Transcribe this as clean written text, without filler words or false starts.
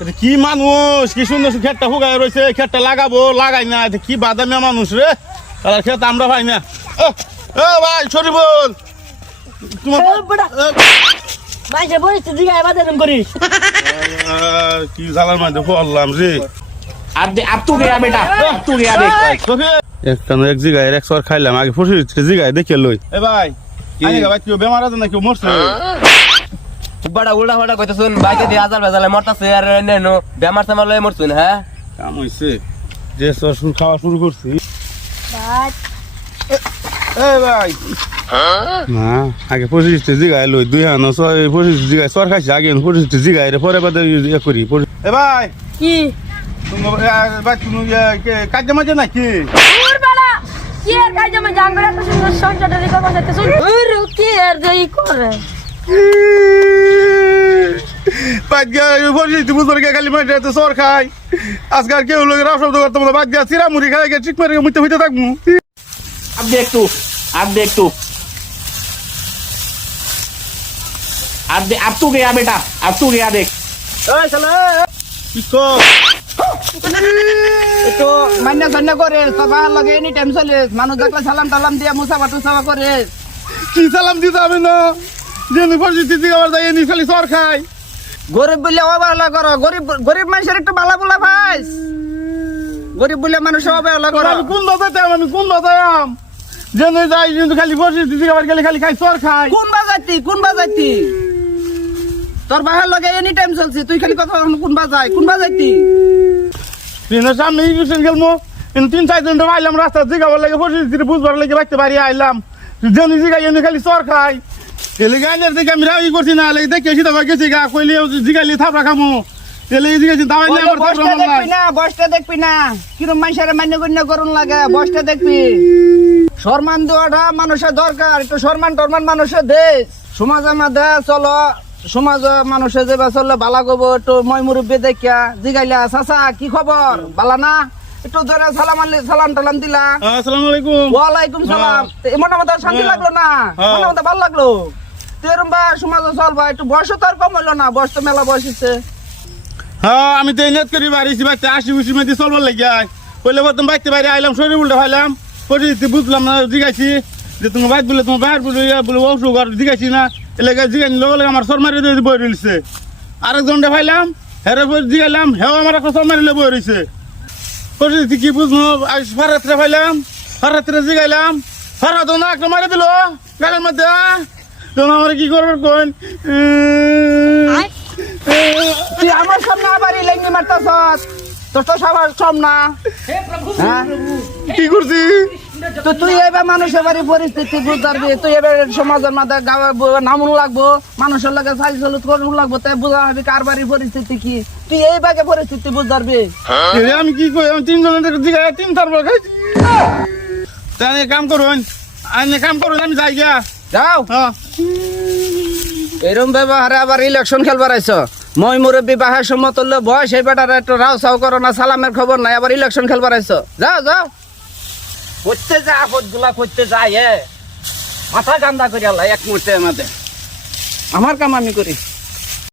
কি মানুষ, কি সুন্দর ক্ষেতটা হুগায় রয়েছে, ক্ষেতটা লাগাবো লাগাই না, কি বাদামিয়া মানুষ রে। তার ক্ষেত আমরা ভাই না। ও ভাই শরীফুল, তোমার কি জ্বালার মধ্যে পড়লাম রে। এক জিগায় এক সর খাইলাম, আগে ফসি জিগায় দেখে লই। এ ভাই কেউ বেমার আছে না, কেউ মরছে? বড় উল্টা ফাটা কইতেছুন, বাইকে দিয়ে আজাল বেজালে মরতাছে আর নেনো বেমার সেমার লয়ে মরছুন। হ্যাঁ কাম হইছে, যে সর খাওয়া শুরু করছি। এ ভাই না, আগে 25 জিগায় লই, 25 জিগায় সর খাইছি, আগে 25 জিগায় রে পরে বাদে ইয়ে করি। এ ভাই কি ভাই তুমি কাজে মাঝে নাকি? কি আর কাজ আমি জানবো এত সুন্দর সংসারটা রেখে বসাতে শুন কি আর দেই করে খালি মাঝে সর খাই। আজকাল কেউ লোকের শব্দ করতে বলো, বাদ দিয়া চিরা মুড়ি খাই ঠিক মারে মুইতে হইতে থাকবো। अब देख तू अब तू गया बेटा, अब तू गया देख। তো মান্য সন্ন্য করে সবার লগে এনি টাইম চলে, মানুষ দেখলে সালাম টালাম দিয়ে মুসাফা টুসাফা করে। কি সালাম দিতে হবে না, যে পরিস্থিতি আবার যাই নি খালি সর খাই। গরিব বলে অবহেলা করো, গরিব গরিব মানুষের একটু বালা বলা ভাইস, গরিব বলে মানুষ অবহেলা করো। আমি কোন দাদাম, আমি কোন দাদাম যে যাই কিন্তু খালি পরিস্থিতি আবার গেলে খালি খাই সর খাই। কোন বাজাইতি তোর বাহার লগে এনি টাইম চলছে, তুই খালি কথা কোন বাজাইতি ট্রেনের সামনে ইলেকশন খেলবো, কিন্তু 3-4 জন আইলাম রাস্তা জিগাবার লাগে, পরিস্থিতি বুঝবার লাগে রাখতে পারি আইলাম, জেনে জিগাই এনে খালি চর খাই। এলে গাইলের দিকে আমি রাই করছি না, দেখে সিধা গেছি গা কইলে জিগাইলে থাপড়া খামো, এলে জিগাইছি দাওয়াইলে আমার থাপড়া দেখবি না, বসটা দেখবি না কিরম মানুষের মান্য গণ্য করুন লাগে, বসটা দেখবি। সম্মান দেওয়াটা মানুষের দরকার, একটু সম্মান টরমান মানুষের দেশ সমাজ আমাদের চলো, সমাজ মানুষের যে চললে বালা গব, একটু মই মুরব্বী দেখিয়া জিগাইলা চাচা কি খবর বালা না, একটু ধরে সালাম টালাম দিলা। আসসালামু আলাইকুম। ওয়ালাইকুম সালাম। মোটামুটি শান্তি লাগলো না, মোটামুটি ভালো লাগলো। তেরম বা সমাজ চলবা, একটু বয়স তো আর কম হইলো না, বয়স তো মেলা বয়স হচ্ছে। হ্যাঁ আমি তো নেট করি বাড়িছি, বাড়িতে 80-90 মধ্যে চলবার লাগে। কইলে প্রথম বাইতে বাইরে আইলাম, শরীর উল্টা খাইলাম, পরিস্থিতি বুঝলাম না, জিগাইছি যে তোমার বাইর বলে তোমার বাইর বলে অসুখ আর জিগাইছি না, এলাকায় জিগাই লোক আমার সর মারি দিয়ে বই রয়েছে। আরেকজনটা পাইলাম, হেরে জিগাইলাম, হেও আমার একটা সর মারিলে বই রয়েছে। পরিস্থিতি কি বুঝবো, ফারাত্রে পাইলাম, ফারাত্রে জিগাইলাম, ফারা তো না একটা মারি দিল গালের মধ্যে। তোমার আমার কি করবো কোন, তুই আমার সামনে আবার লেঙ্গি মারতাছ, তোর তো সবার সব না। কি করছি তো তুই এবার মানুষের বাড়ি পরিস্থিতি বুঝাবি, তুই এবার সমাজের মাঝে নামুন লাগবো, মানুষের লাগে চাল চলুত করুন লাগবো, তাই বুঝা হবে কার বাড়ির পরিস্থিতি কি, তুই এই বাগে পরিস্থিতি বুঝাবি। আমি কি কই, আমি 3 জনের জিগায় 3 খাইছি। তাই কাম করুন, আমি যাই গা। যাও এরম ব্যবহারে আবার ইলেকশন খেলবার আইছ, মই মুরব্বী বাহার সম্মত হলে বয়স এই বেটার একটু রাও সাও করো না, সালামের খবর নাই, আবার ইলেকশন খেলবার আইছ। যাও করতে যা, আপদ গুলা করতে যায়, মাথা গান্দা করে আল্লাহ এক মুহূর্তে আমাদের, আমার কাম আমি করি।